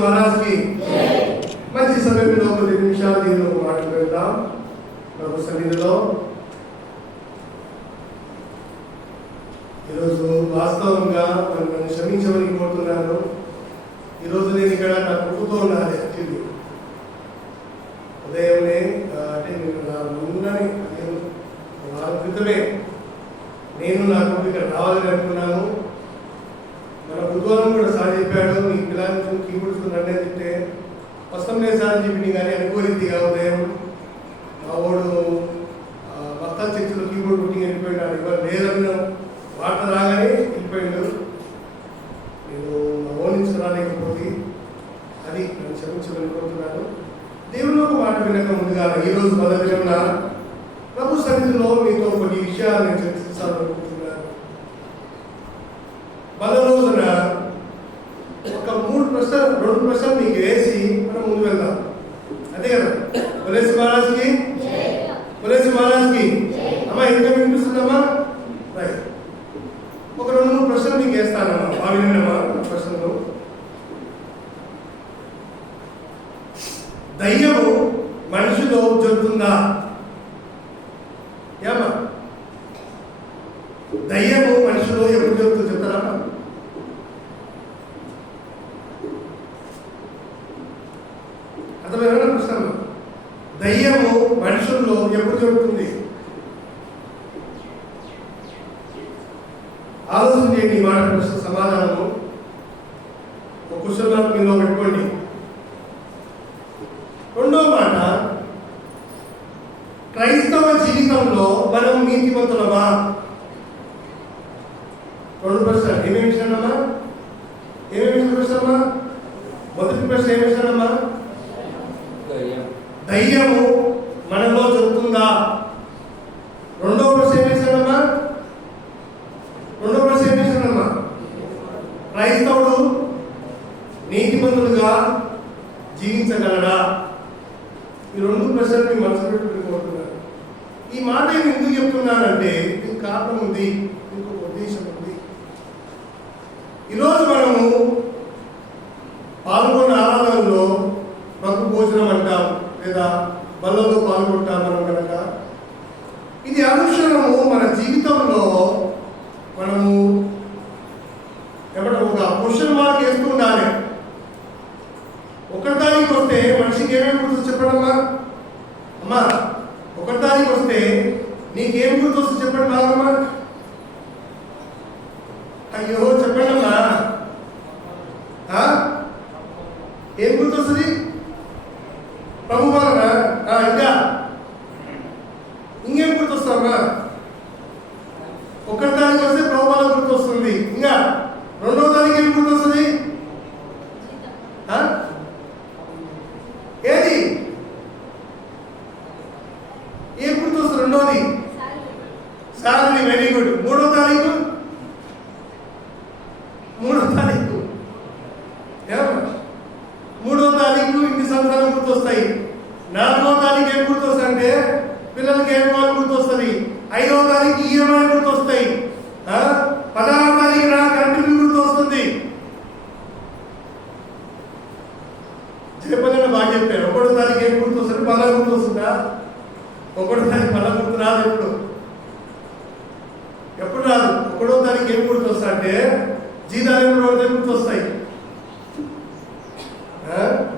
महाराज की మంచి సమయంలో 10 నిమిషాలు దీనిలో మాట్లాడదాం. ప్రభు సన్నిధిలో ఈరోజు వాస్తవంగా నన్ను క్షమించమని కోరుతున్నాను. ఈరోజు నేను ఇక్కడ నా కొడుకుతో ఉన్నాను. యాక్చువల్లీ ఉదయమే అంటే నా ముందని వారం క్రితమే నేను నా కొడుకు ఇక్కడ రావాలని అనుకున్నాను. మన బుధవారం కూడా సార్ చెప్పాడు, నీ పిల్లలు కీబోర్డ్స్ రండి అని చెప్తే వస్తాం లేదు సార్ అని చెప్పింది. కానీ అనుకోరిందిగా ఉదయం మా వాడు మొత్తం చర్చలో కీబోర్డ్ కుట్టింగ్ వెళ్ళిపోయినాడు. ఇవాళ లేదన్న వార్త రాగానే వెళ్ళిపోయాడు. నేను మా ఓన్ నుంచి రాలేకపోతే అది నన్ను క్షమించగలుగుతున్నాను. దేవుని ఒక మాట వినక ముందుగా ఈరోజు మొదలుగా ప్రభు సన్నిధిలో మీతో కొన్ని విషయాలు నేను చర్చించాలనుకుంటున్నాను. మన రోజున ఒక 2 ప్రశ్నలు మీకు వేసి మనం ముందు వెళ్దాం. అదే కదా పులేసి మహారాజ్కి అమ్మా ఇంకా వినిపిస్తుందమ్మా? రైట్. ఒక 2-3 ప్రశ్నలు మీకు వేస్తానమ్మా. బావినమ్మా ప్రశ్నలు. దయ్యము మనిషిలో జరుగుతుందా? ఏమా దయ్యము మనిషిలో ఎప్పుడు జరుగుతుందో చెప్తారా? అర్థమైన ప్రశ్న. దయ్యము మనుషుల్లో ఎప్పుడు జరుగుతుంది? ఆలోచన చేయండి. ఈ మాట ప్రశ్న సమాధానము ఒక క్వశ్చన్ మార్క్ మీలో పెట్టుకోండి. రెండో మాట, క్రైస్తవ జీవితంలో మనం నీతిమంతులమా? 2 ప్రశ్నలు. ఏమేమి విషయాలమ్మా? మొదటి ప్రశ్న ఏమి విషయాలమ్మా? దయ్యము మనలో జరుగుతుందా? రెండో ప్రశ్న ఏమి విషయాలమ్మా? క్రైస్తవుడు నీతిమంతులుగా జీవించగలడా? ఈ 2 ప్రశ్నలు మీ మనసు పెట్టుకుంటున్నారు. ఈ మాట నేను ఎందుకు చెప్తున్నానంటే దీనికి కారణం ఉంది, ఇంకొక ఉద్దేశం ఉంది. ఈరోజు మనము పాల్గొన్న ఆరాధనలో ప్రభు భోజనం అంటాం, లేదా బలలో పాల్గొంటాం. మనం కనుక ఇది అనుక్షణము మన జీవితంలో మనము ఏమంటే ఒక క్వశ్చన్ మార్క్ వేస్తూ ఉండాలి. ఒకటానికి వస్తే మనిషికి ఏమేమి గుర్తు చెప్పడమ్మా? అమ్మా ఒకటానికి వస్తే నీకేం గుర్తు వస్తుంది చెప్పండి బాగమ్మా. అయ్యో చెప్పండి అమ్మా. ఏం గుర్తు వస్తుంది? ప్రభు బాగా. ఇంకా ఇంకేం గుర్తొస్తామా? ఒకటి దానికి వస్తే ప్రభు బాగా గుర్తొస్తుంది. ఇంకా రెండో దానికి ఏం గుర్తొస్తుంది? ఏది ఏం గుర్తొస్తుంది? రెండోది సాలరీ. Very good. మూడో తారీఖు ఇంటి సంవత్సరాలు గుర్తొస్తాయి. 4వ తారీఖు ఏం గుర్తొస్తాయి అంటే పిల్లలకి ఏం కావాలి గుర్తొస్తుంది. 5వ తారీఖు ఈఎంఐ గుర్తొస్తాయి. 16వ తారీఖు నా కరెంటు బిల్ గుర్తొస్తుంది. చెప్పలేక బాగా చెప్పారు. 1వ తారీఖు ఏం గుర్తొస్తుంది? పలా గుర్తొస్తుందా? 1వ తారీఖు పలా గుర్తు రాదు. ఎప్పుడు రాదు. 1వ తారీఖు ఏం గుర్తొస్తా అంటే జీతాలు ఎప్పుడు గుర్తొస్తాయి.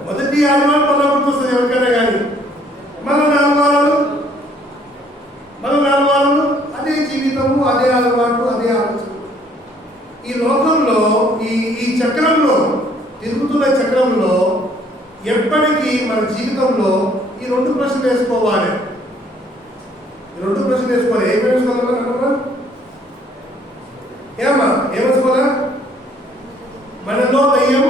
మొదటి ఆదివారం పలా గుర్తొస్తుంది ఎవరికైనా కానీ. మళ్ళీ 4 వారాలు అదే జీవితము, అదే అలవాటు, అదే ఆలోచన. ఈ లోకంలో ఈ చక్రంలో తిరుగుతున్న చక్రంలో ఎప్పటికీ మన జీవితంలో ఈ 2 ప్రశ్నలు వేసుకోవాలి. ఏం వేసుకోవాలమ్మా? ఏమేసుకోవాలా? మనలో దయ్యం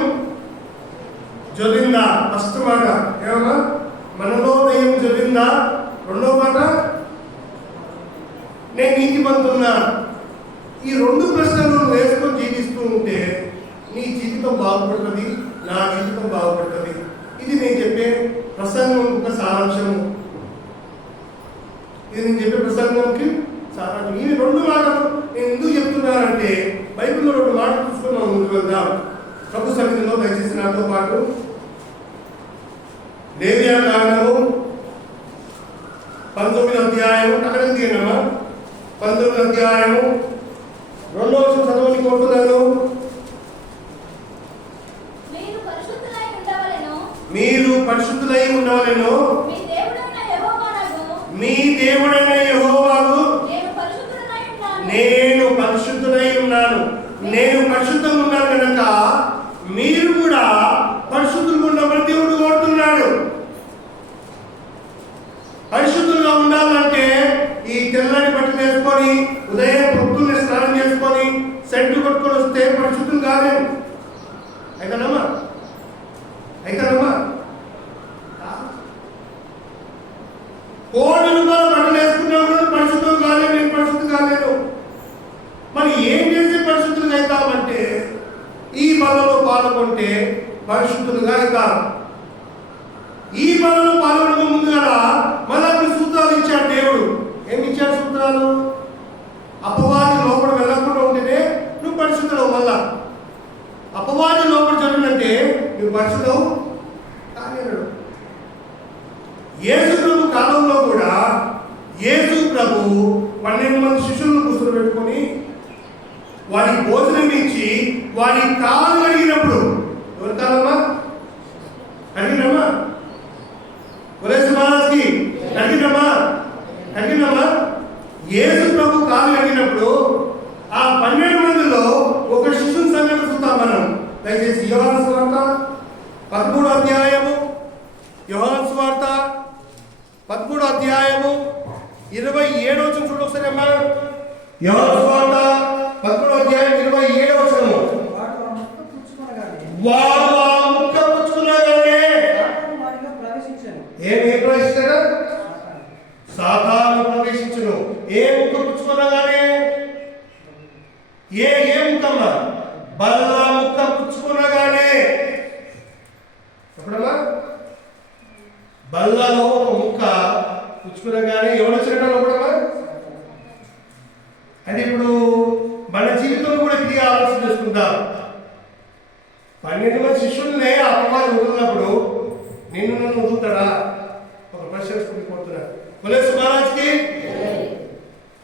జొలిందా? ఫస్ట్ మాట ఏమన్నా? మనలో దయ్యం జొలిందా? రెండో మాట, నేను నీతిమంతున్నా. ఈ 2 ప్రశ్నలు వేసుకొని జీవిస్తూ ఉంటే నీ జీవితం బాగుపడుతుంది, నా జీవితం బాగుపడుతుంది. ఇది నేను చెప్పే ప్రసంగం ఒక సారాంశము. ఈ 2 మాటలు నేను ఎందుకు చెప్తున్నానంటే బైబిల్లో 2 మాటలు చూసుకొని మనం ముందుకు వెళ్దాం. ప్రభు సన్నిధిలో దయచేసి నాతో పాటు లేవియాకాండము 19వ అధ్యాయము అక్కడికి తీయనమ్మా. 19వ అధ్యాయము 2వ వచనం చదవని కోరుతున్నాను. మీరు పరిశుద్ధులై ఉండవలెను, మీ దేవుడైన యెహోవాకు నేను పరిశుద్ధులై ఉన్నాను. నేను పరిశుద్ధంగా ఉన్నాను కనుక మీరు కూడా పరిశుద్ధులుగా ఉండమని దేవుడు కోరుతున్నాడు. పరిశుద్ధులుగా ఉండాలంటే ఈ తెల్లని బట్టలు వేసుకొని ఉదయం పొద్దున్నే స్నానం చేసుకొని సెంటు కొట్టుకొని వస్తే పరిశుద్ధులు కాలేదు. అయితేనమ్మా కోడి రూపాయలు బట్టలు వేసుకున్నప్పుడు పరిశుద్ధులు కాలేదు, నేను పరిశుద్ధి కాలేదు. మరి ఏం చేసి పరిశుద్ధులుగా అవుతామంటే ఈ బలలో పాల్గొంటే పరిశుద్ధులుగా అవుతాం. ఈ బలలో పాల్గొనక ముందు కదా మళ్ళీ సూత్రాలు ఇచ్చాడు దేవుడు. ఏమి ఇచ్చాడు సూత్రాలు? అపవాది లోపల వెళ్ళకుండా ఉంటేనే నువ్వు పరిశుద్ధులు. మళ్ళా అపవాది లోపల చదువునంటే నువ్వు పరిశుద్ధవు కాలేడు. యేసు ప్రభు కాలంలో కూడా యేసు ప్రభు 12 మంది శిష్యులను కూర్చోబెట్టుకొని వారికి భోజనం ఇచ్చి వారి కాలు అడిగినప్పుడు, ఎవరి కాలమ్మా అడిగినమ్మా? మహారాజ్కి అడిగినమ్మా? యేసు ప్రభు కాలు అడిగినప్పుడు ఆ 12 మందిలో ఒక శిష్యుని సంగతి చూద్దాం మనం. దయచేసి యోహాను సువార్త 13వ అధ్యాయము, యోహాను సువార్త 13వ అధ్యాయము 27వ వచనం చూడు ఒకసారి అమ్మా. యోహాను సువార్త 13వ అధ్యాయం 27వ వచనము. వాడు ఆ ముక్క పుచ్చుకునగానే ఏం ప్రవేశించాడు? సాతాను ప్రవేశించును. ఏ ముక్క పుచ్చుకునగానే ఏ ముక్కమ్మా? బల్ల ముక్క పుచ్చుకునగానే. ఎప్పుడమ్మా? బల్లలో ముక్క పుచ్చుకునగానే ఎవరు వచ్చినట్టు లోపడమ్మా? అంటే ఇప్పుడు మన జీవితంలో కూడా క్రియ ఆలోచన చేసుకుందాం. 12 మంది శిష్యుల్నే అపవాది వదిలినప్పుడు నిన్ను నన్ను వదులుతాడా? ఒక ప్రశ్న కోరుతున్నా. కొలేసు మహారాజ్కి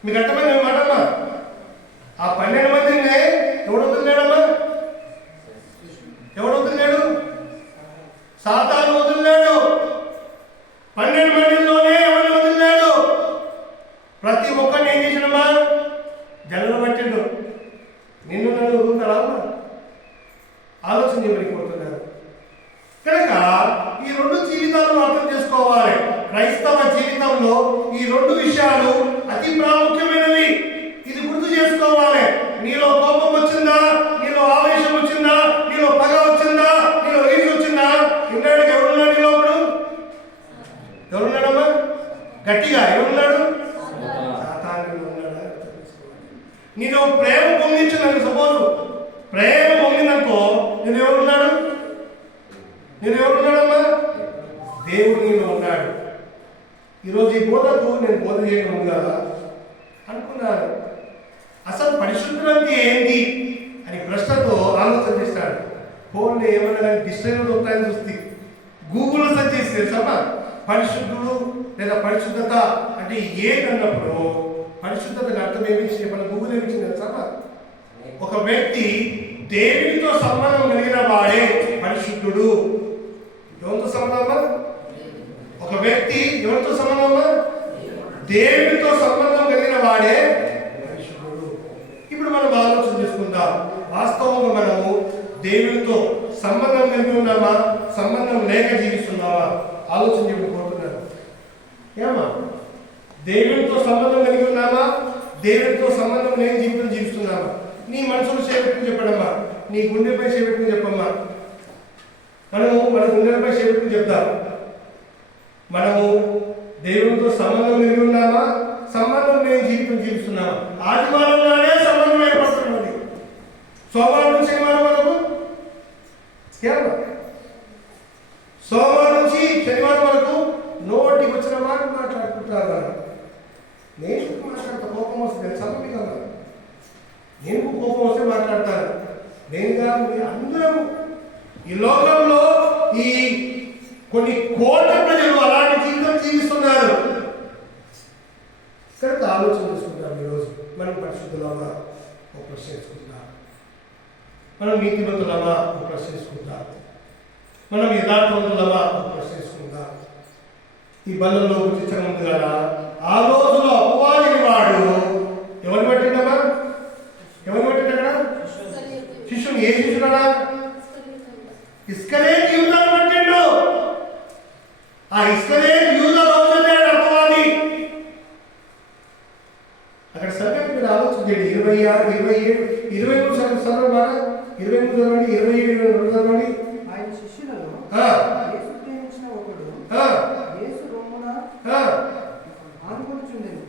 మీకు అర్థమైన మాటమ్మా? ఆ 12 మందిని ఎవడు వదిలినాడమ్మా? ఎవడు వదిలినాడు? సాతాను వదిలినాడు. 12 మందిలోనే ఎవరిని వదిలినాడు? ప్రతి ఒక్కరిని ఏం చేసినమ్మా? జల్లు పట్టిండు. నిన్ను నన్ను వదులుతాడా? ఆలోచన చేయమని కోరుతున్నారు. కనుక ఈ 2 జీవితాలను అర్థం చేసుకోవాలి. క్రైస్తవ జీవితంలో ఈ 2 విషయాలు అతి ప్రాముఖ్యమైనవి. ఇది గుర్తు చేసుకోవాలి. నీలో కోపం వచ్చిందా? నీలో ఆవేశం వచ్చిందా? నీలో పగ వచ్చిందా? నీలో ఈజు వచ్చిందా? ఇంద్రాడికి ఎవరున్నాడు? నీలో ఎవరున్నాడమ్మా? గట్టిగా ఎవరున్నాడు? నీలో ప్రేమ పొందించిందని సపోజ్ ప్రేమ పొందిననుకో నేను ఎవరున్నాడమ్మా? దేవుడు నీలో ఉన్నాడు. ఈరోజు ఈ బోధకు నేను బోధ చేయడం ఉంది కదా అనుకున్నాను. అసలు పరిశుద్ధులు అంటే ఏంటి అని ప్రశ్నతో ఆలోచన చేస్తాడు. ఫోన్లో ఏమన్నా కానీ డిక్షనరీలో దొరుకుతాయని చూస్తే గూగుల్లో సెర్చ్ చేసి తెలుసమ్మా పరిశుద్ధుడు లేదా పరిశుద్ధత అంటే ఏంటన్నప్పుడు పరిశుద్ధతకు అర్థం ఏమిచ్చింది మన గూగుల్ ఏమిచ్చింది తెలుసమ్మా? ఒక వ్యక్తి దేవునితో సంబంధం కలిగిన వాడే పరిశుద్ధుడు. ఎవరితో సంబంధం? ఒక వ్యక్తి ఎవరితో సంబంధం? దేవునితో సంబంధం కలిగిన వాడే పరిశుద్ధుడు. ఇప్పుడు మనం ఆలోచన చేసుకుందాం. వాస్తవంగా మనము దేవునితో సంబంధం కలిగి ఉన్నామా? సంబంధం లేక జీవిస్తున్నామా? ఆలోచన చేయబోతున్నాను. ఏమా దేవునితో సంబంధం కలిగి ఉన్నామా? దేవునితో సంబంధం లేని జీవితం జీవిస్తున్నామా? నీ మనసులో చేపెట్టుకుని చెప్పడమ్మా, నీ గుండెపై చేపెట్టుకుని చెప్పమ్మా. మనము మన గుండెలపై చేపెట్టుకుని చెప్తాం. మనము దేవునితో సంబంధం కలిగి ఉన్నామా? సంబంధం లేని జీవితం జీవిస్తున్నామా? ఆదివారం నాడే సంబంధం ఏర్పడుతున్నది. సోమవారం నుంచి శనివారం వరకు సోమవారం నుంచి శనివారం వరకు నోటికి వచ్చిన మాట మాట్లాడుకుంటారు. నేను మాట్లాడతా కోపం వస్తుంది తెలుసా? మీకు నేను కోపం వస్తే మాట్లాడతాను. నేను కాదు, మీరు అందరం ఈ లోకంలో ఈ కొన్ని కోట్ల ప్రజలు అలాంటి జీవితం జీవిస్తున్నారు. కనుక ఆలోచన చేసుకుంటాం. ఈరోజు మనం పరిశుద్ధులమా ఒక ప్రశ్న వేసుకుంటాం, మనం నీతిమంతులమా ఒక ప్రశ్న వేసుకుంటాం, మనం యథార్థవంతులమా ఒక ప్రశ్న వేసుకుంటాం. ఈ బలంలో గురించడం ఉంది కదా, ఆ రోజులో అపవాదిని వాడు ఎవరు పెట్టిండమ్మా? ఎవరు పెట్టిండ? శిష్యుని. ఏ శిష్యుడా? ఇస్కరేతు యూదాను పట్టిండు. ఆ ఇస్కరేతు యూదా రోజునే అపవాది. అక్కడ సంగతి మీరు ఆలోచించండి. 26, 27, 23 చదవండి బాగా. 23 చదవండి, 27, 22 చదవండి. ఆయన శిష్యులలో యేసు ప్రేమించిన ఒకడు యేసు రొమ్మున ఆనుకొనుచుండెను.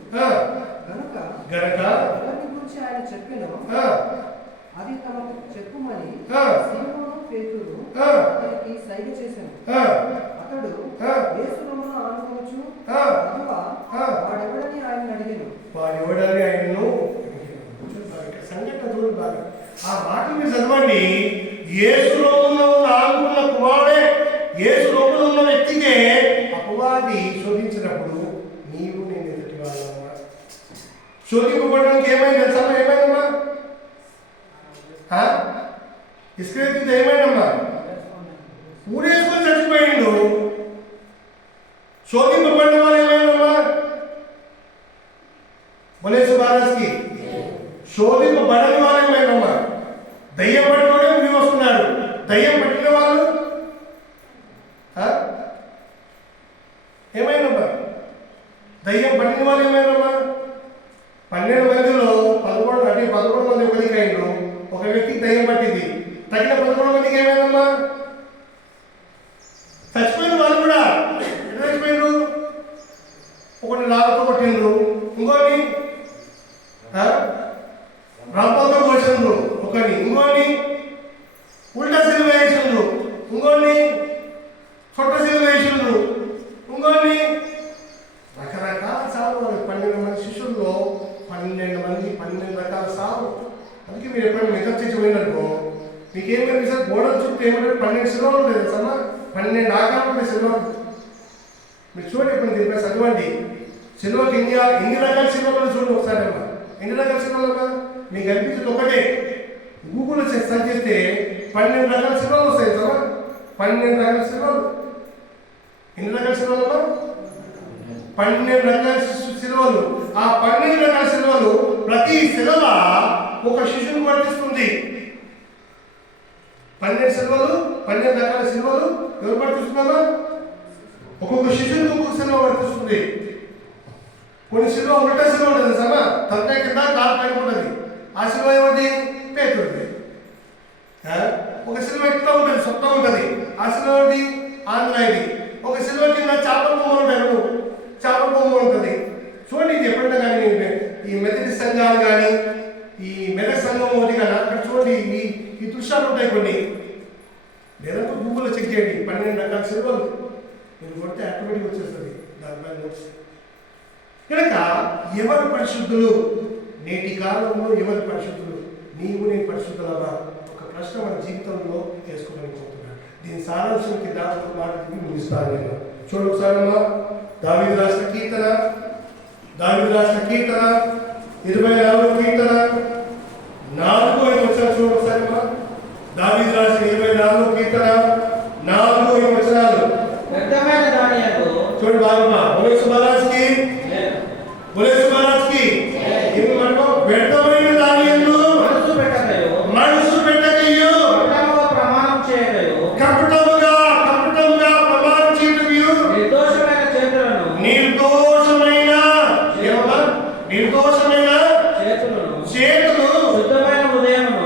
గనుక ఎవరి గురించి ఆయన చెప్పెనో అది తమకు చెప్పుమని సీమోను పేతురు అతనికి సైగ చేశాను. అతడు యేసు రొమ్మున ఆనుకొనుచు ప్రభువా వాడెవడని ఆయన అడిగాను. వాడెవడని ఆయనను సంఘటన చూడండి బాగా. ఆ మాటలు మీరు చదవండి. యేసు రొమ్మున ఆనుకున్న కుమారుడే, యేసు రొమ్మున ఉన్న వ్యక్తికే అపవాది శోధించినప్పుడు నీవు నేను ఎదుటి వాళ్ళమ్మా. శోధింపబడడానికి ఏమైంది తెలుసా? ఏమైందమ్మా? ఇస్కరేతు ఏమైందమ్మా? ఊరేసుకొని చచ్చిపోయిండు. శోధింపబడిన వాళ్ళు ఏమైందమ్మా? బొలేసు బారస్కి శోధింపబడని వాళ్ళు ఏమైందమ్మా? దయ్యం పట్టినోడే మీరు వస్తున్నాడు. దయ్యం పట్టిన వాళ్ళు ఏమైందమ్మా? దయ్యం పట్టిన వాళ్ళు ఏమైందమ్మా? 12 మందిలో 11 మంది ఒకరికి అయిండు. ఒక వ్యక్తికి దయ్యం పట్టింది. తగిన 11 మందికి ఏమైందమ్మా? చచ్చిపోయిన వాళ్ళు కూడా ఎట్లా చచ్చిపోయిండ్రు? ఒకటి రాళ్ళతో కొట్టిండ్రు, ఇంకోటి రంపంతో కోసిండ్రు, ఒకటి ఇంకోటి ఉల్టా సిలువ వేసిండ్రు, ఇంకోటి చొట్ట సిలువ వేసిండ్రు, ఇంకోటి రకరకాల సాగు. 12 మంది శిష్యుల్లో 12 రకాల సాగు. అందుకే మీరు ఎప్పుడైనా నిద్ర చేసి పోయినట్టుకో మీకేం కనిపిస్తారు? గోడల చుట్టూ ఏమంటే 12 సిలువలు ఉంటుంది సమ్మా. 12 ఆకారాలు ఉంటాయి సిలువలు. మీరు చూడండి, ఇప్పుడు చెప్పిన చదవండి. సిలువకి ఎన్ని రకాల సిలువలు చూడండి ఒకసారి అమ్మా. ఎన్ని రకాల సిలువలు మీకు కనిపించింది ఒకటే. గూగుల్లో సెర్చ్ చేస్తే 12 రకాల సిలువలు వస్తాయి సమ్మా. 12 రకాల సిలువలు. ఎన్ని రకాల సిలువలు అమ్మా? 12 రకాల సిలువలు. ఆ 12 రకాల సిలువలు ప్రతి సిలువ ఒక శిశువుని వర్తిస్తుంది. 12 సిలువలు, 12 రకాల సిలువలు ఎవరు వర్తిస్తున్నామా? ఒక్కొక్క శిశువుని ఒక్కొక్క సిలువ వర్తిస్తుంది. కొన్ని సిలువ ఉల్టా సిలువ ఉంటుంది సమ్మా. తలకాయ కింద కాలు పైన ఉంటుంది. ఆ సిలువ ఏమిటి? పేతురుది. ఒక సిలువ ఎట్లా ఉంటుంది, సొంత ఉంటుంది. ఆ సిలువ ఏమిటి? ఆంధ్రాయిది. ఒక సిలువ కింద చేపల బొమ్మ ఉంటాయి, చేపల బొమ్మ ఉంటుంది. చూడండి, ఇది ఎప్పుడైనా కానీ ఈ మెదటి సంఘాలు కానీ ఈ మెదక్ సంఘం ఒకటి కానీ అక్కడ చూడండి ఈ దృశ్యాలు ఉంటాయి కొన్ని. లేదా గూగుల్లో చెక్ చేయండి. 12 రకాల సిలువలు మీరు కొడితే ఆటోమేటిక్ వచ్చేస్తుంది దానిపై నోట్స్. కనుక ఎవరు పరిశుద్ధులు? నేటి కాలంలో ఎవరు పరిశుద్ధులు? నీవు నేను పరిశుద్ధులమా? ఒక ప్రశ్న మన జీవితంలో వేసుకోగలుగుతున్నాను. దీని సారాంశం కింద ఒక మాట ముగిస్తాను నేను. చూడు ఒకసారమ్మా. దావీదు రాసిన కీర్తన 24వ కీర్తన 4వ వచనం చూడు ఒకసారమ్మా. దావీదు రాసిన 24వ కీర్తన 4వ వచనాలు. చూడు బాగమ్మా. బొలేసు మహారాజ్కి ఏమి మనకు వ్యర్థమైన దాని యందు మనసు పెట్టకయు ప్రమాణం చేయకయు కపటముగా ప్రమాణం చేయకయు నిర్దోషమైన చేతులు శుద్ధమైన హృదయము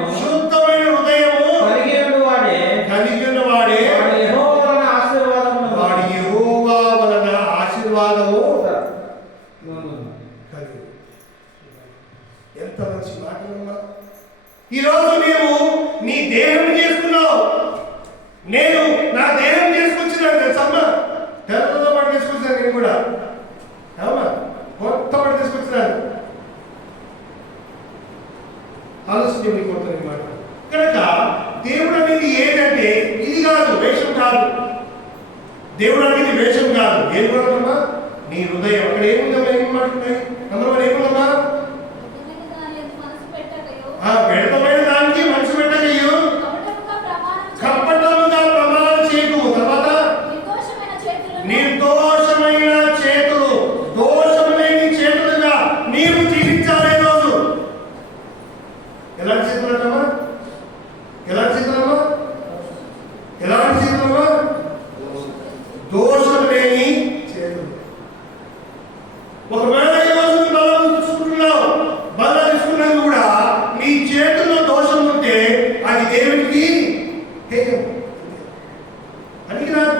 కలిగి ఉన్నవాడే వాడి యెహోవా వలన ఆశీర్వాదము. ఎంత మంచి మాటలమ్మా. ఈరోజు నీవు నీ దేహం చేసుకున్నావు. నేను నా దేహం చేసుకొచ్చినాను తెలుసమ్మా. తెల్లతో పాటు తీసుకొచ్చినాను. నేను కూడా అవునా కొత్త పాటు తీసుకొచ్చినాను. ఆలోచించి మీకు మాట కనుక కాదు, దేవుడు అనేది వేషం కాదు. ఏం కొనమ్మా? నీ హృదయం. అక్కడ ఏముందమ్మా? ఏం మాట్లాడుతున్నాయి అందులో? ఏముందమ్మా? వ్యర్థమైన దానికి మనసు పెట్టకయ్యు, కపటముగా ప్రమాణం చేయకు. తర్వాత నిర్దోషమైన చేతులు, దోషము లేని చేతులుగా నీవు జీవించాలి. రోజు ఎలాంటి చేతులు అంటమ్మా? ఎలాంటి చేతులమ్మా? ఎలాంటి చేతులమ్మా? దోషం లేని చేతులు. ఒకవేళ ఈ రోజు బలం చూసుకుంటున్నావు, బలం తీసుకున్నది కూడా నీ చేతుల్లో దోషం ఉంటే అది దేవునికి హేయం. అందుకే రాదు.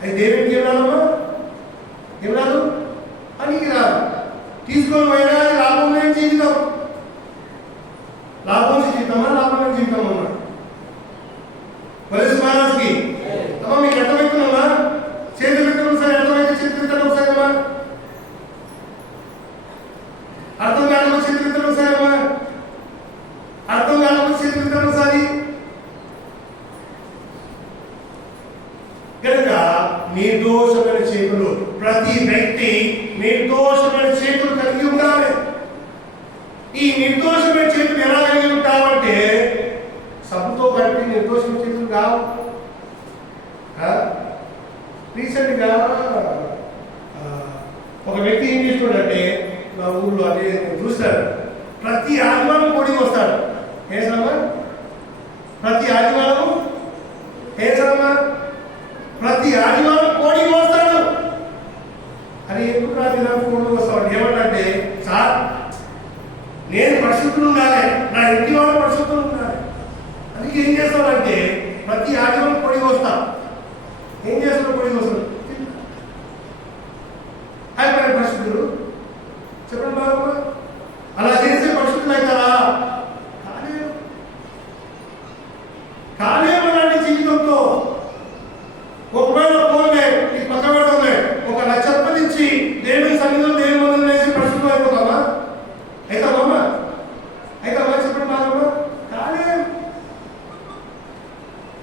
అది దేవునికి ఏం రాదమ్మా? ఏం రాదు? అందుకే రాదు. తీసుకొని పోయినా అది లాభం లేని జీవితం. లాభం జీవితమా? లాభం లేని జీవితం అమ్మా. వలసి మహారాజ్కి అమ్మా మీకు అర్థమవుతుందమ్మా? చేతులు పెట్టడం ఒకసారి అర్థమైతే చేతులు పెట్టడం ఒకసారి అమ్మా. అర్థం కాకపోతే చేతులు పెట్టడం ఒకసారి అమ్మా. అర్థం కాకపోతే చేతులు పెట్టడం ఒకసారి. కనుక నిర్దోషమైన చేతులు, ప్రతి వ్యక్తి నిర్దోషమైన చేతులు కలిగి ఉండాలి. ఈ నిర్దోషమైన చేతులు ఎలా కలిగి ఉంటామంటే సబ్బుతో కలిపి నిర్దోషమైన చేతులు కావు. రీసెంట్గా ఒక వ్యక్తి ఏం చేస్తున్నాడంటే మా ఊళ్ళో అదే చూస్తాడు, ప్రతి ఆదివారం కోడికి వస్తాడు. ఏ సమ్మా? ప్రతి ఆదివారం ఏ సమ్మా? ప్రతి ఆదివారం కోడికి వస్తాడు. అది ఎందుకు ఆదివారం కోడికి వస్తాడు? ఏమంటే సార్ నేను పరిశుద్ధులు ఉండాలి, నా ఇంటి వాళ్ళు పరిశుద్ధులు ఉండాలి. అందుకే ఏం చేస్తాడంటే ప్రతి ఆదివారం కోడికి వస్తాం. ఏం చేస్తాడు? కోడికి వస్తాడు. అయిపోయిన పరిశుద్ధులు చెప్పండి బాబు. అలా చేసే పరిశుద్ధులు అవుతారా? కాలేరు. కాలేరు లాంటి జీవితంతో ఒకవేళ పోలే ఈ పక్క పెడతాంలే, ఒక లక్ష రూపాయలు ఇచ్చి దేవుని సన్నిధిలో దేవుని మందిరం వేసి పరిశుద్ధం అయిపోతామా? అవుతామమ్మా? అవుతామా? చెప్పండి బాబు. కాలేరు.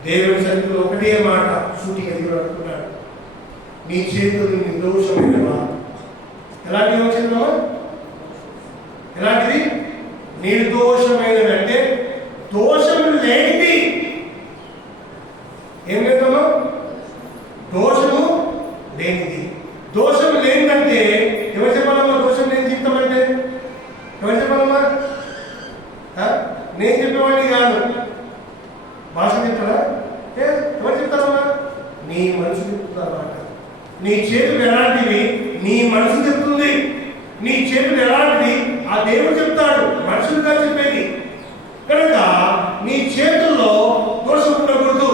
దేవుని సన్నిధిలో ఒకటే మాట సూటిగా దేవుడు అనుకున్నాడు, నీ చేతులు నిర్దోషమైనవా. ఎలాంటి వచ్చిందో? ఎలాంటిది? నిర్దోషమైనవి అంటే దోషము లేనిది. ఏం లేదమ్మా? దోషము లేనిది. దోషము లేనిదంటే ఎవరు చెప్పాలమ్మా? దోషం లేని జీవితం అంటే ఎవరు చెప్పాలమ్మా? నేను చెప్పేవాడిని కాదు, భాష చెప్తారా? ఎవరు చెప్తారమ్మా? నీ మనసు చెప్తారన్నమాట. నీ చేతులు ఎలాంటివి నీ మనసు చెప్తుంది. నీ చేతులు ఎలాంటివి ఆ దేవుడు చెప్తాడు, మనుషులుగా చెప్పేది. కనుక నీ చేతుల్లో దోషం ఉండకూడదు.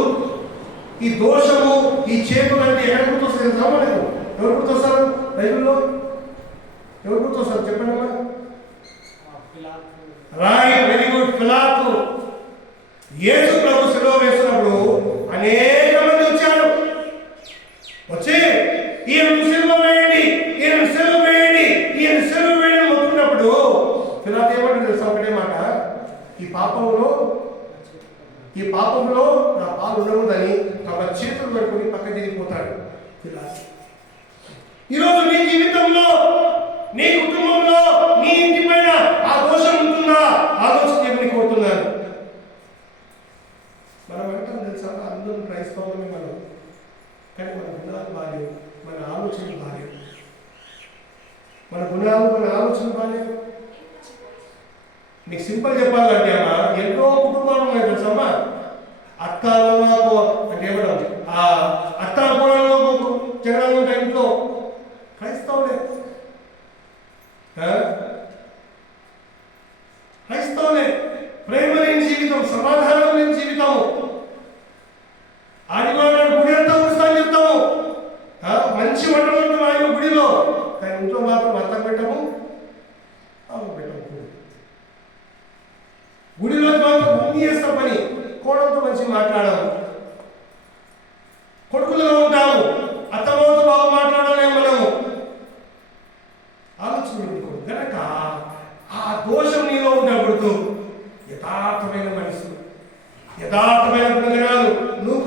ఈ దోషము, ఈ చేతులు అంటే ఎక్కడ గుర్తొస్తుంది? మనకు ఎవరు గుర్తొస్తారు? బైబిల్లో ఎవరు గుర్తొస్తారు? చెప్పండి అమ్మా. Right, very good. పిలాతు. యేసు ప్రభు శిలువ వేసినప్పుడు అనేక మంది వచ్చారు. వచ్చి ఈయన సిలువ వేయండి, ఈయన సిలువ వేయండి, ఈయన సిలువ వేయండి మొత్తున్నప్పుడు పిలాతు ఏమంటాడు తెలుసా? ఒకటే మాట, ఈ పాపంలో నా పాలు ఉండకూడదని తమ చేతులు పట్టుకుని పక్క తిరిగిపోతాడు పిలాతు. ఈరోజు నీ జీవితంలో, నీ కుటుంబంలో, నీ ఇంటి పైన ఆ దోషం ఉంటుందా? ఆలోచన దేవుని కోరుతున్నాను. మనం అంటాం తెలుసా, అందరూ క్రైస్తవులమే మనం, కానీ మన గుణాలు బాగాలేవు, మన ఆలోచనలు బాగాలేవు. మన గుణాలు, మన ఆలోచనలు బాగాలేవు. మీకు సింపుల్ చెప్పాలంటే అమ్మా, ఎన్నో కుటుంబాలు ఉన్నాయి తెలుసమ్మా. అత్తాలకు అంటే ఏమన్నా అత్తా కోడల్లో జగడాలు ఉంటాయి ఇంట్లో. క్రైస్తవులే, క్రైస్తవులే. ప్రేమ లేని జీవితం, సమాధానం లేని జీవితం. ఆదివారం గుడి అంతా ఉత్సాహం చెప్తాము, మంచి వంటలు ఉంటాం ఆయన గుడిలో, కానీ ఇంట్లో మాత్రం అత్తం పెట్టము, పెట్టము. గుడిలో మాత్రం అన్ని చేస్తాం పని, కోడలతో మంచి మాట్లాడము, కొడుకులుగా ఉంటాము, అత్తమ్మతో బాగా మాట్లాడలేము మనము. ఆలోచన కనుక ఆ దోషం నీలో ఉండకూడదు. యథార్థమైన మనసు, యథార్థమైన గుణగణాలు నువ్వు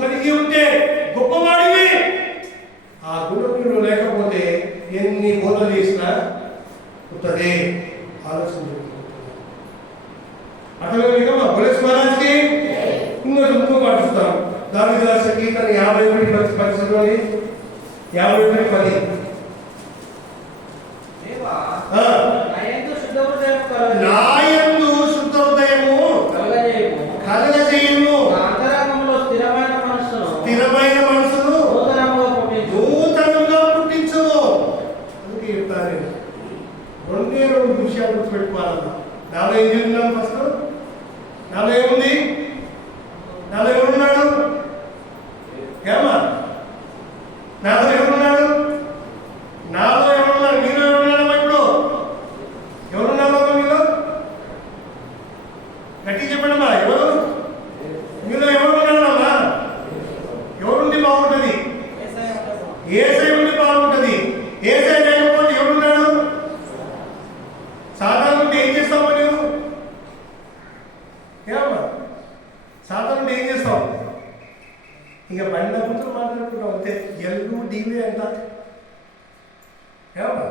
పుట్టదే. ఆలోచన అట్లా మా పోలీస్ మహారాజ్కి ఇంకో పాటిస్తాం. దాని రాష్ట్ర కీర్తన 51:10 51:10. దేవా, ఆ, నా యందు శుద్ధ హృదయము కలగజేయుము. నా యందు శుద్ధ హృదయము కలగజేయుము. నా అంతరంగంలో స్థిరమైన మనస్సును నూతనముగా పుట్టించుము. అందుకే చెప్తాను నేను, రెండే 2 విషయాలు గుర్తుపెట్టుకోవాలన్నా. నాలో ఏం చెప్తున్నాను? ఫస్ట్ నాలో ఏముంది? నాలో ఎవరున్నాడు? ఏమా నాలో ఎవరున్నాడు? నాలో ఎవరున్నాడు? మీలో ఎవరున్నాడమ్మా? ఇప్పుడు ఎవరున్నారో మీలో గట్టి చెప్పండమ్మా. ఎవరు మీలో ఎవరున్నాడమ్మా? ఎవరుండి బాగుంటుంది? ఏసై ఉండి బాగుంటుంది. ఏసై లేకపోతే ఎవరున్నాడు? సాధారణంగా ఏం చేస్తావు నువ్వు? ఏమమ్మా సాధారణంగా ఏం చేస్తావు? ఇక బండి కూతురు మాట్లాడుకుంటాం అంతే. ఎల్లు డీవే అంట. ఏమమ్మా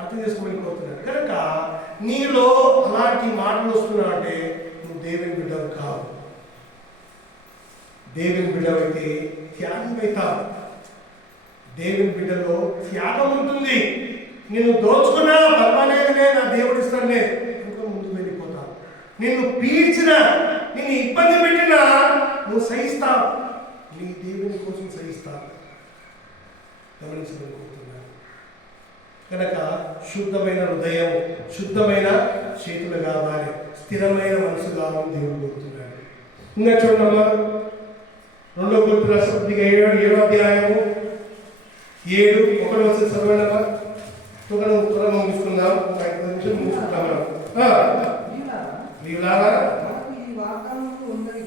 అర్థం చేసుకోమనిపోతున్నాడు కనుక నీలో అలాంటి మాటలు వస్తున్నావు అంటే నువ్వు దేవుని బిడ్డవు కావు. దేవుని బిడ్డవైతే త్యాగం అవుతావు. దేవుని బిడ్డలో త్యాగం ఉంటుంది. నిన్ను దోచుకున్నా పర్వాలేదులే, నా దేవుడు ఇస్తాడులే, ఇంకా ముందుకు వెళ్ళిపోతావు. నిన్ను పీల్చినా, నిన్ను ఇబ్బంది పెట్టినా నువ్వు సహిస్తావు. నీ దేవుని కోసం సహిస్తావు. గమనించగలుగుతున్నాను కనుక శుద్ధమైన హృదయం, శుద్ధమైన చేతులు కావాలి, స్థిరమైన మనసు కావాలని దేవుడు కోరుతున్నాడు. ఇంకా చూడమ్మా, 2 కొరింథీయుల రాసిన పత్రిక 7వ అధ్యాయము 7:1 చదవండమ్మా. త్వరగా ముగిస్తున్నాం. 5 నిమిషాలు ముగిస్తున్నాం. వీళ్ళారా మనకు ఈ వాగ్దానము ఉన్నది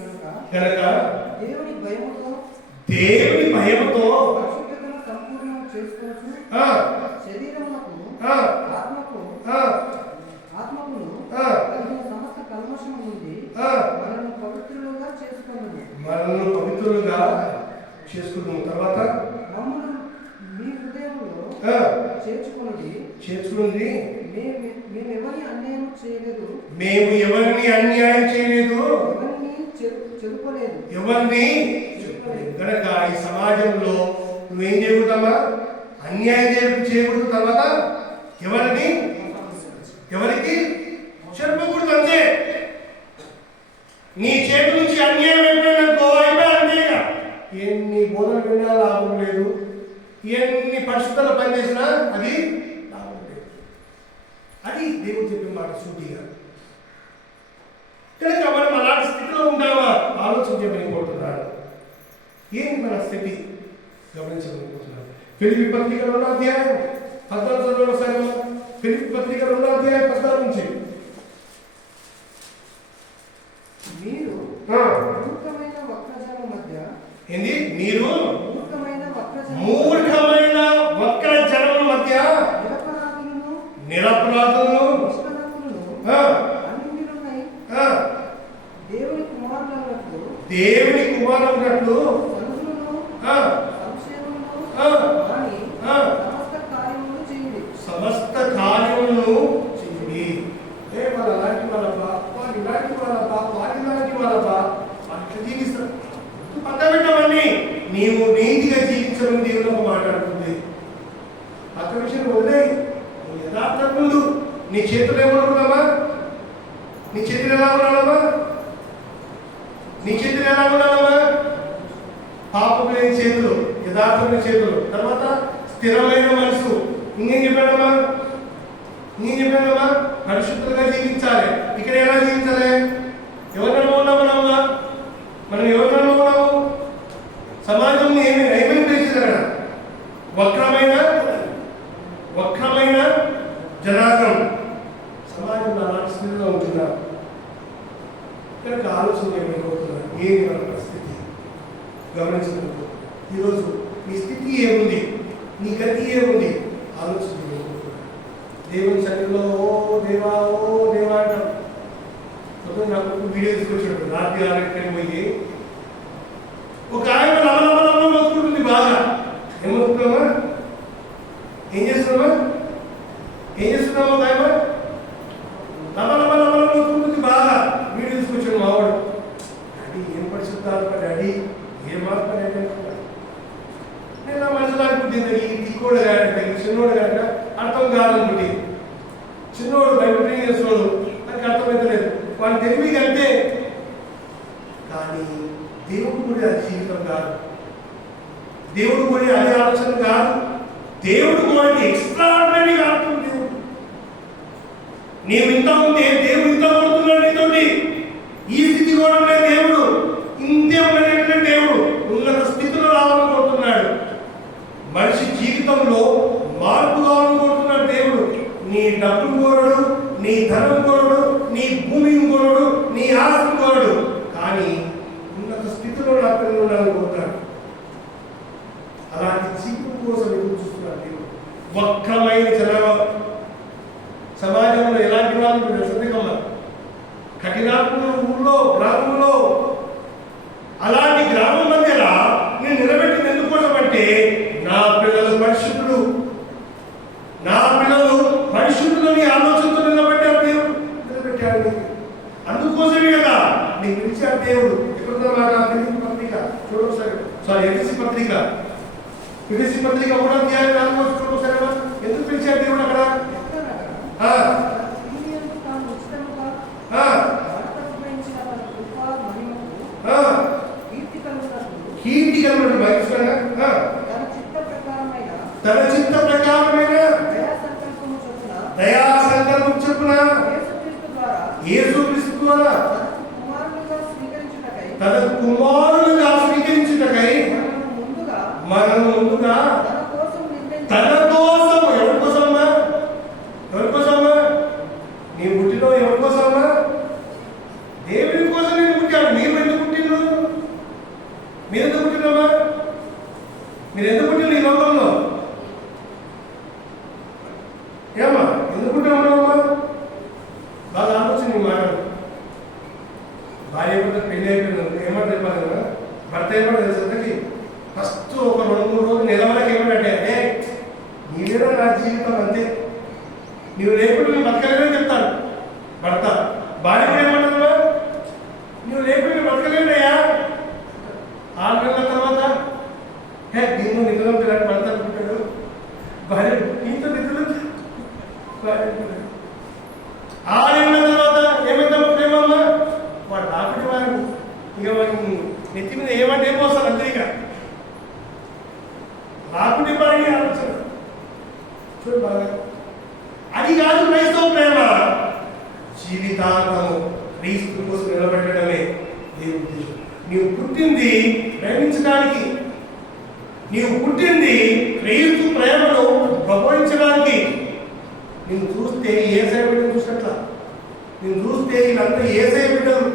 కనుక దేవుని భయముతో పరిశుద్ధతను సంపూర్ణం చేసుకోవచ్చు. శరీరమునకు ఆత్మకును కలిగిన సమస్త కల్మషము నుండి మనల్ని పవిత్రులుగా చేసుకున్నాం. తర్వాత మమ్మల్ని మీ హృదయంలో చేర్చుకున్నది. మేము ఎవరిని అన్యాయం చేయలేదు, ఎవరిని కనుక ఈ సమాజంలో నువ్వేం చేయకూడదమ్మా? అన్యాయం చేయకూడదు. తర్వాత ఎవరికి చెప్పకూడదు. అంతే. నీ చేతి నుంచి అన్యాయం అయిపోయిననుకో అయిపోయి అంతేగా. ఎన్ని బోధనలు విన్నా లాభం లేదు, ఎన్ని పరిశుద్ధలు పనిచేసినా అది లాభం లేదు. అది దేవుడు చెప్పిన మాట సూటిగా. కనుక మనం అలాంటి స్థితిలో ఉంటామా? ఆలోచించమని కోరుతున్నాడు. ఏంటి మన స్థితి? గమనించమని కోరుతున్నాడు. ఫిలిప్పీ పత్రిక 2వ అధ్యాయం 14 ఫిలిప్పీ పత్రిక 2వ అధ్యాయం 14 నుంచి. మీరు మూర్ఖమైన వక్రజనం మధ్య ఏంది? మీరు మూర్ఖమైన వక్ర జనముల మధ్య నిరపరాధులను దేవుని కుమారులన్నట్లు సమస్త కార్యములను చేయండి. అలాంటి వాళ్ళ బాగా ఇలాంటి వాళ్ళ వాటిలాంటి వాళ్ళ అట్లా జీవిస్తారు. పక్కబెట్టమని నీవు నీతిగా జీవించమని దేవుడు మాట్లాడుతుంది. పక్క విషయం వదిలే, యథార్థం ముందు నీ చేతులు ఏమనుకున్నామా? నీ చేతులు ఎలా ఉన్నాడమ్మా? నీ చేతులు ఎలా ఉన్నాడమ్మా? పాపం లేని చేతులు, యథార్థమైన చేతులు, తర్వాత స్థిరమైన మనసు. ఇంకేం చెప్పాడమ్మా? పరిశుద్ధంగా జీవించాలి. ఇక్కడ ఎలా జీవించాలి? ఎవరినో ఉన్నామా? మనం ఎవరినో ఉన్నాము? సమాజం ఏమేమి పెంచుతారా? వక్రమైన జనాంగం సమాజంలో అలాంటి స్థితిలో ఉంటున్నారు. కనుక ఆలోచన ఏమైపోతున్నారు? ఏది మన పరిస్థితి? గమనించలేదు. ఈరోజు నీ స్థితి ఏముంది? నీ గతి ఏముంది? ఆలోచన దేవుని సన్నిధిలో ఓ దేవా అంటాం. నాకు వీడియో తీసుకొచ్చాడు. రాత్రి 6 పోయి ఒక ఆయన లవలవలంలో మొత్తుకుంటుంది బాగా. ఏమవుతున్నామా? ఏం చేస్తున్నామా? తీసుకున్నామో దాయమా లబలబలబలవుతుంది బాగా వీడు తీసుకొచ్చాడు మావాడు. డాడీ ఏం పరిశుద్ధాత్మ డాడీ ఏ మార్పు అనేది నేను మనసులాంటి పుట్టింది ఈ దిక్కుడు కాదంటే చిన్నోడు కనుక అర్థం కాదనుకుంటే చిన్నోడు బయట చేస్తున్నాడు నాకు అర్థమవుతలేదు వాడు తెలివి కంటే. కానీ దేవుడు కూడా అది జీవితం కాదు, దేవుడు కూడా అది ఆలోచన కాదు. దేవుడు కూడా ఎక్స్ట్రాడినరీ కాదు. దేవుడు నీవు ఇంత ఉంటే దేవుడు ఇంత పడుతున్నాడు నీతోటి. ఈ స్థితి కూడా లేదు దేవుడు ఇంతే ఉండేటంటే దేవుడు ఉన్నత స్థితిలో రావాలనుకుంటున్నాడు. మనిషి జీవితంలో మార్పు కావాలనుకుంటున్నాడు దేవుడు. నీ డబ్బును కోరడు, నీ ధనం కోరడు, నీ భూమిని కోరడు, నీ ఆస్తిని కోరడు, కానీ ఉన్నత స్థితిలో నా పిల్లలు ఉండాలనుకుంటున్నాడు. అలాంటి జీవితం కోసం ఎదురు చూస్తున్నాడు దేవుడు. వక్రమైన సమాజంలో ఎలాంటి వాళ్ళు సందేహం కఠినాత్మ ఊళ్ళో గ్రామంలో అలాంటి గ్రామం మధ్యలో నేను నిలబెట్టింది ఎందుకోసం అంటే నా పిల్లలు పరిశుద్ధులు, నా పిల్లలు పరిశుద్ధులని ఆలోచనతో నిలబెట్టాడు దేవుడు, నిలబెట్టాడు. అందుకోసమే కదా నీకు పిలిచాడు దేవుడు. ఎక్కడున్నా పత్రిక చూడవు సరే సారీ ఎఫెసీ పత్రిక 3 అధ్యాయం 4 చూడవు సరేనా ఎందుకు పిలిచాడు దేవుడు అక్కడ? కీర్తి కలుగుతుంది బయటగా తన చిత్త ప్రకారమైన దయా సంకల్పం చొప్పున యేసుక్రీస్తు ద్వారా తన కుమారులుగా స్వీకరించుటకై మనం ముందుగా తన కోసం ఎవరి కోసమ్మా? ఎవరి కోసమ్మా? నీ పుట్టిలో ఎవరి కోసమ్మా? దేవుని కోసం నేను పుట్టాను. మీరు ఎందుకు పుట్టిను? మీరు ఎందుకు పుట్టినమ్మా? మీరు ఎందుకు పుట్టిన ఈ లోకంలో? ఏమ్మా ఎందుకు పుట్టినమ్మా? బాగా ఆలోచన ఈ మాట. భార్య కూడా పెళ్లి అయిపోయింది ఏమంటే చెప్పాలి భర్త ఏమంటే తెలుసు ఫస్ట్ ఒక 2-3 రోజులు నిలవలకి ఏమంటే అంటే నీవేనా నా జీవితం అంతే, నీవు లేకుండా నేను బతకలేదని చెప్తాను భర్త. భార్య కూడా ఏమంటుందా నువ్వు లేకుండా బతకలేనయ్యా. 6 నెలల తర్వాత దీన్ని నిధులు పిల్లలు భర్త పుట్టాడు, భార్య ఇంత నిధులు 6 నెలల తర్వాత ఏమైందమ్మా ప్రేమమ్మ వాడు రాకుడి వారు ఇక వాడిని నెత్తి మీద ఏమంటే ఏం పోస్తారు అంతే. ఇక రాకుడి వారిని ఆలోచన చూడు బాగా. అది కాదు క్రైస్తవ ప్రేమ. జీవితాంతము క్రీస్తు కోసం నిలబెట్టడమే దేవుడి ఉద్దేశం. నీవు పుట్టింది ప్రేమించడానికి, నీవు పుట్టింది క్రీస్తు ప్రేమను గౌరవించడానికి. నేను చూస్తే ఏసై బిడ్డలు చూసినట్ల, నేను చూస్తే వీళ్ళంతా ఏసై బిడ్డలు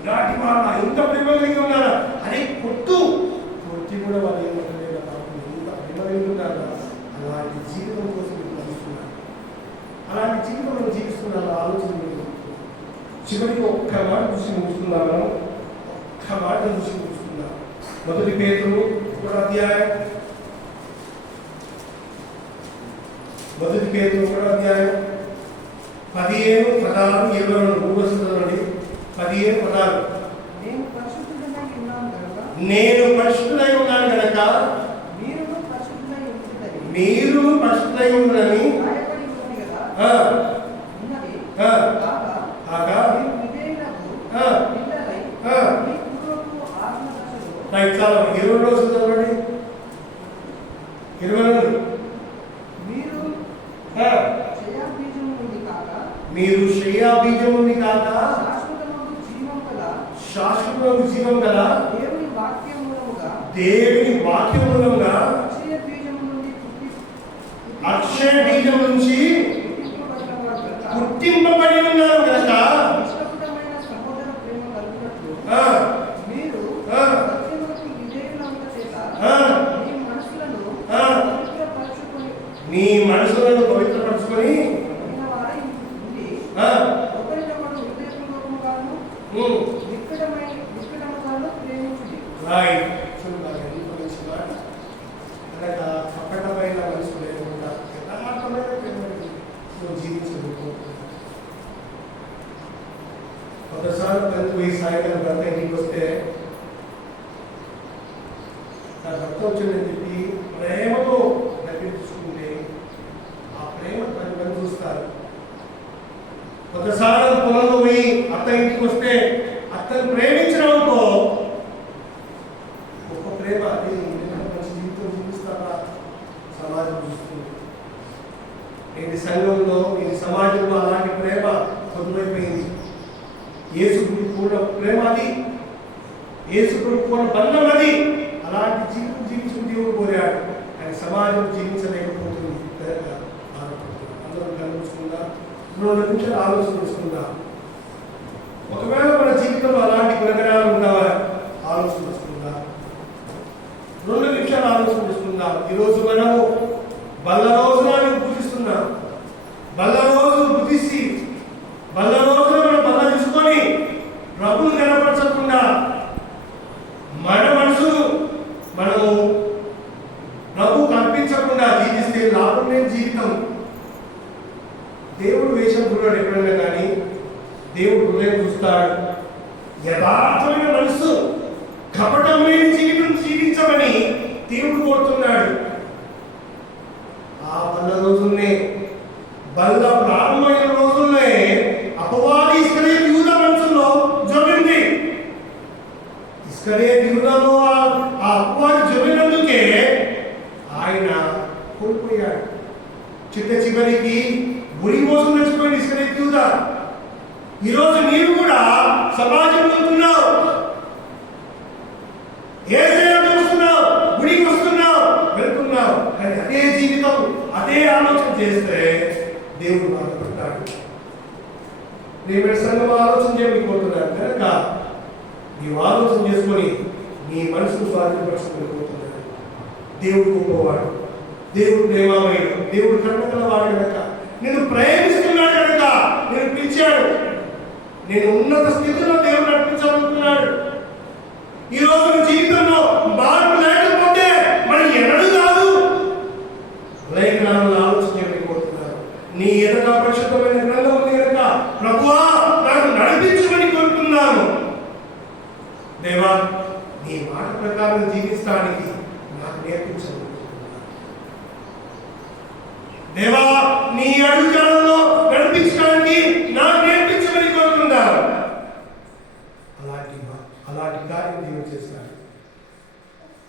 ఇలాంటి వాళ్ళ ఇంత ప్రేమ కలిగి ఉన్నారా అని కొట్టి కూడా వాళ్ళు ఏమంటారు ఇంత ప్రేమ కలిగి ఉన్నారా. అలాంటి జీవితం కోసం నడుస్తున్నారు, అలాంటి జీవితం జీవిస్తున్నారు. ఆలోచన చివరికి ఒక్క మాట చూసి ముగిస్తున్నాను, ఒక్క మాట చూసి ముగిస్తున్నాను. 1 పేతురు 1 అధ్యాయం 1 పేతురు 1 అధ్యాయం 15, 16, 22 చదవండి. 15, 16 నేను పరిశుద్ధులై ఉన్నాను కనుక మీరు పరిశుద్ధులై ఉన్నారని చాలా 20 రోజులు చదవండి. 22 మీరు శ్రేయా బీజం ఉంది కాక శాశ్వత జీవం గల దేవుని వాక్యం మూలంగా అక్షయ బీజం నుంచి పుట్టింపబడి ఉన్నారు కనుక నీ మనసులను పవిత్రపరచుకొని కపటమైన మనసు లేకుండా యథార్థమైన జీవితం జీవించబోతున్నాను. ఒకసారి పనికి పోయి సాయంకాలం భర్త ఇంటికి వస్తే నా భర్త వచ్చిందని చెప్పి ప్రేమతో దగ్గర చూసుకుంటే ఆ ప్రేమ 10 మంది చూస్తారు. ఒకసారి పొలంలో పోయి అత్త ఇంటికి వస్తే అత్తను ప్రేమించడంతో గొప్ప ప్రేమ, అది మంచి జీవితం జీవిస్తారా సమాజం చూస్తుంది. నేటి సంఘంలో ఈ సమాజంలో అలాంటి ప్రేమ కొద్దువైపోయింది. యేసుకు కూడా ప్రేమ అది, యేసుకు కూడా బంధం అది. అలాంటి జీవితం జీవించు దేవుడు కోరాడు, కానీ సమాజం జీవించలేకపోతుంది. అందరం కనిపించుకుందా 2 నిమిషాలు ఆలోచన చేసుకుందా. ఒకవేళ మన జీవితంలో అలాంటి గుణగణాలు ఉన్నావా ఆలోచన చేసుకుందా. 2 నిమిషాలు ఆలోచన చేసుకుందాం. ఈరోజు మనము బల్ల రోజున పూజిస్తున్నాం. బల్ల రోజును పూజిసి బల్ల రోజున మనం బల్ల తీసుకొని ప్రభుని కనపరచకుండా మన మనసును మనము ప్రభు కల్పించకుండా జీవిస్తే లాభం లేని జీవితం. దేవుడు వేషం చూడాడు ఎప్పుడైనా, కానీ దేవుడు హృదయం చూస్తాడు. యథార్థమైన మనసు, కపటం లేని జీవితం జీవించమని దేవుడు కోరుతున్నాడు. ఆ బల్ల రోజుల్నే, బల్ల ప్రారంభమైన రోజుల్నే అపవాది ఇస్కరియోతు యూదా మనసులో జొరింది. ఇస్కరియోతు యూదాలో ఆ అపవాది జొరినందుకే ఆయన కోల్పోయాడు. చివరికి ఉరి మోసం నచ్చిపోయింది ఇస్కరియోతు యూదా. ఈరోజు నీవు కూడా సమాజంలో ఉంటున్నావు, యేసయ్యను చూస్తున్నావు, గుడికి వస్తున్నావు, వెళ్తున్నావు, కానీ అదే జీవితం అదే ఆలోచన చేస్తే దేవుడు బాధపడతాడు. నేను సంఘం ఆలోచన చేయడానికి కోరుతున్నాను కనుక నీవు ఆలోచన చేసుకొని నీ మనసును స్వాధీనపరచుకుని కోరుతున్నాను. దేవుడు గొప్పవాడు, దేవుడు ప్రేమమయుడు, దేవుడు కరుణగలవాడు కనుక నేను ప్రేమిస్తున్నాడు కనుక నేను పిలిచాడు. నేను ఉన్నత స్థితిలో దేవుడు నడిపించాలనుకున్నాడు. ఈరోజు జీవితంలో మార్పు లేకపోతే మనం ఎన్నడూ కాదు. లేఖనాలను ఆలోచించమని కోరుతున్నారు. నీ ఎదుట పరిశుద్ధమైన గ్రంథం ఉంది కనుక ప్రభువా నాకు నడిపించమని కోరుతున్నాను. దేవా నీ మాట ప్రకారం జీవించడానికి నాకు నేర్పించమని కోరుతున్నాను. దేవా నీ అడుగుజాడల్లో నడిపించడానికి నాకు నేర్పించమని కోరుతున్నాను. అలాంటి కార్యం దేవుడు చేస్తాడు.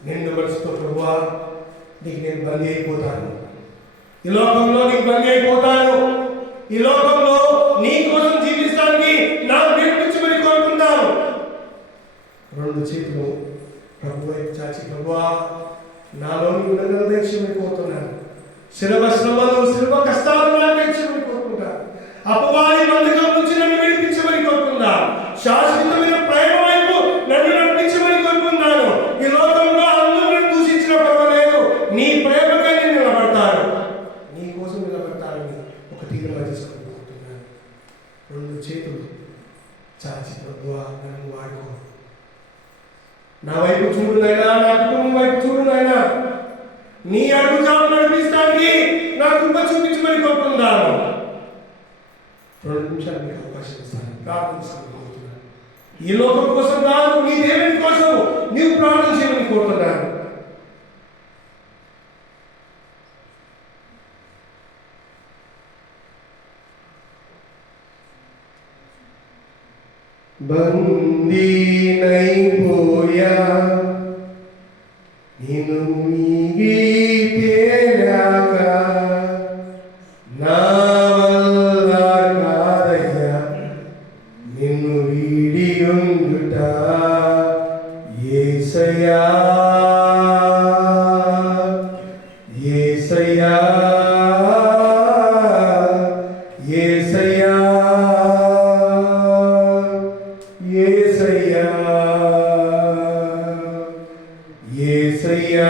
నిన్ను మనసుతో ప్రభువా నీకు నేను బందీ అయిపోతాను, ఈ లోకంలో నీకు బందీ అయిపోతాను, ఈ లోకంలో నీ కోసం జీవిస్తానికి నాకు నేర్పించమని కోరుకుంటాను. 2 చేతులు ప్రభు వైపు చాచి ప్రభువా నాలోని గుణగల దయచేయమని కోరుతున్నాను. శిలవ శ్రమలు, శిలవ కష్టాలు నాకు దయచేయమని కోరుకుంటాను. అపవాది బంధకం నుంచి నన్ను విడిపించమని కోరుకుంటాను. శాశ్వతమైన ప్రేమ వైపు నన్ను నడిపించమని కోరుకున్నాను. ఈ లోకంలో అందరూ దూషించిన పర్వాలేదు, నీ ప్రేమగా నేను నిలబడతాను, నీ కోసం నిలబడతానని ఒక తీర్మానం చేసుకుంటున్నాను. 2 చేతులు చాచి ప్రభువా నన్ను వాడుకో, నా వైపు చూడు నాయనా, నా కుటుంబం వైపు చూడు నాయనా, నీ అడుగుజాడలు నడిపిస్తానికి నా కృప చూపించమని కోరుకుంటాను. 2 నిమిషాలు మీకు అవకాశం ఇస్తాను, ప్రార్థించుకోవాలి. ఈ లోకం కోసం కాదు, నీ దేవుని కోసం నీవు ప్రార్థన చేయమని కోరుతున్నాను. బందీనైపోయా నిన్ను మిగితేలాక నా వల్ల కాదయ్యా నిన్ను వీడియుండుట యేసయ్యా యేసయ్యా యేసయ్యా యేసయ్యా యేసయ్యా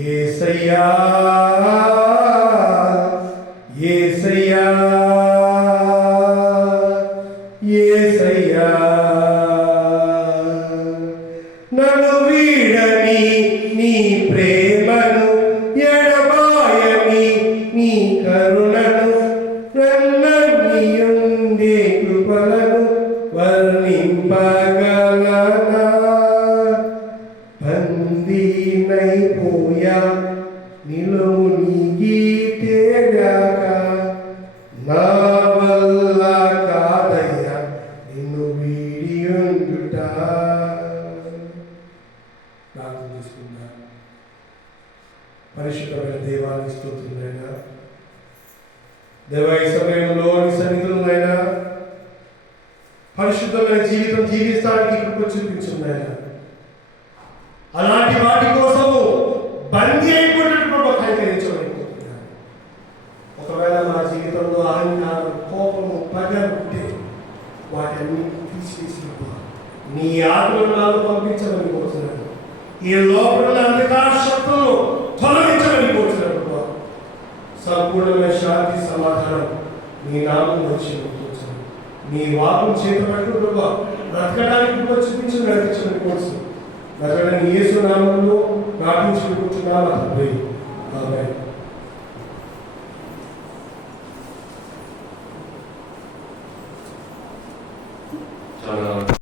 యేసయ్యా యేసయ్యా యేసయ్యా నన్ను వీడని నీ ప్రేమను ఎడబాయని పరిశుద్ధమైన జీవితం జీవిస్తానికి కృప చూపించింది ఆయన. అలాంటి వాటి కోసము బందీ అయిపోయినట్టు ప్రభు కైకరించబడిపోతున్నాను. ఒకవేళ మా జీవితంలో అహంకారం, కోపము, పగ ఉంటే వాటిని తీసివేసినప్పుడు నీ ఆత్మను నాలో పంపించమని కోరుతున్నాను. ఈ లోపల అంధకార శక్తులను తొలగించమని కోరుతున్నాను. సంపూర్ణమైన శాంతి సమాధానం నీ నామం వచ్చి కోరుతున్నాను. నీ వాకు చేత పట్టు ప్రభా బ్రతకడానికి కూడా చూపించి నడిపించమని కోరుతున్నాను. నజరేయుడైన యేసు నామములో ప్రార్థించుకుంటున్నాను తండ్రి.